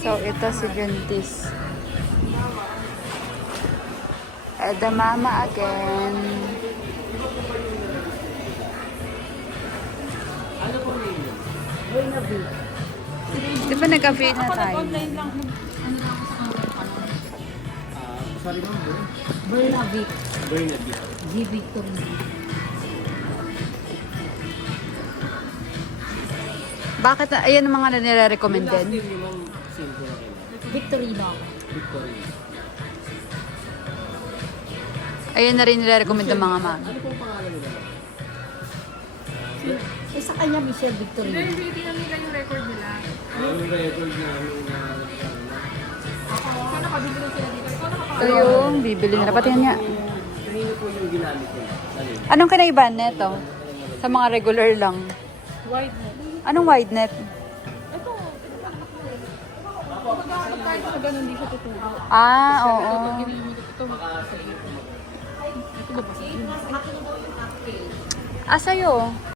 So, ito si Juntis. The mama again. Ano po name? Di ba nag-update na tayo? Online lang. Ano lang ako sa camera. Sorry ma'am, bro. Bernabit. Bernadette. G. Victor. Bakit? Ayan ang mga nire-recommend Yung last din. name niyo ma'am, same ko na kayo. Victorino. Victoria. Ayan na rin nire-recommend ng mga mama. Ano pong pangalan nila? Eh, sa kanya, Michelle Victorino. Hindi na nila yung record nila. Yung record namin na So, nakabili na sila dito. So, Ito yung bibili nila. Pati yan nga. kanino po yung ginamit ko? Alin? Anong kinaiban neto? Sa mga regular lang. wide net. Anong wide net? Ito. Pagkakapag kahit sa ganun, hindi siya totoo. Ah, oo. Ito, ginamit ito. Ito ba ba? Ah, sa'yo.